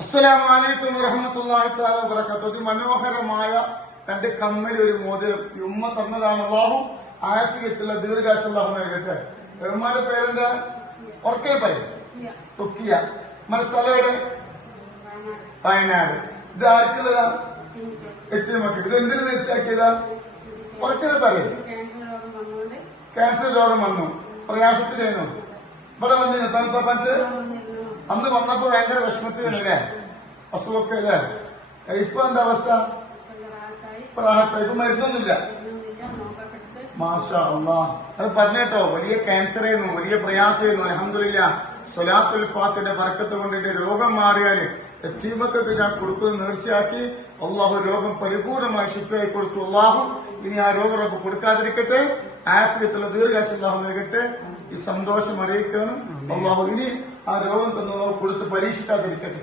അസ്സലാമലൈക്കും വറഹമത്തല്ലാഹി തആല വബറകാതുഹു. മനോഹരമായ തന്റെ കമ്മൽ ഒരു മോതിരം ഉമ്മ തന്നതാണ്. അള്ളാഹു ആഫിയത്തുള്ള ദീർഘാശുള്ളാഹു നൽകട്ടെ. ബഹുമാന്റെ പേരെന്താ? ഉറക്കെ പറയും. തൊക്കിയ. നമ്മുടെ സ്ഥലം എവിടെ? വയനാട്. ഇത് ആർക്കുള്ളതാ? എത്തി മക്കൾ ഇത് എന്തിനു വെച്ചാക്കിയതാ? ഉറക്കെ പറയും. ക്യാൻസർ രോഗം വന്നു. പ്രയാസത്തിലായിരുന്നു. ഇവിടെ വന്നിരുന്നു? തണുപ്പ പണ്ട്? അന്ന് വന്നപ്പോ ഭയങ്കര വിഷമത്തിലല്ലേ അസുഖമൊക്കെ അല്ലേ? ഇപ്പൊ എന്താ അവസ്ഥ? പ്രാഹത്ത ഇപ്പൊ മരുന്നൊന്നുമില്ല. മാഷാ അള്ളാ. അത് പറഞ്ഞേട്ടോ വലിയ ക്യാൻസർ ആയിരുന്നു വലിയ പ്രയാസമായിരുന്നു. അലഹമില്ല സൊലാത്തുൽ ഫാത്തിന്റെ പറക്കത്ത് കൊണ്ടിട്ട് രോഗം മാറിയാൽ എത്തീമക്കൊക്കെ ഞാൻ കൊടുക്കുന്നത് നേർച്ചയാക്കി. അള്ളാഹു രോഗം പരിപൂർണമായി ശിഫയായി കൊടുത്തു. അള്ളാഹു ഇനി ആ രോഗം റബ്ബ് കൊടുക്കാതിരിക്കട്ടെ. ആഫിയത്തുള്ള ദീർഘാശം അള്ളാഹു നൽകട്ടെ. ഈ സന്തോഷം അറിയിക്കണം അള്ളാഹു ഇനി ആ രോഗം തന്നെ കൊടുത്ത് പരീക്ഷിക്കാതിരിക്കട്ടെ.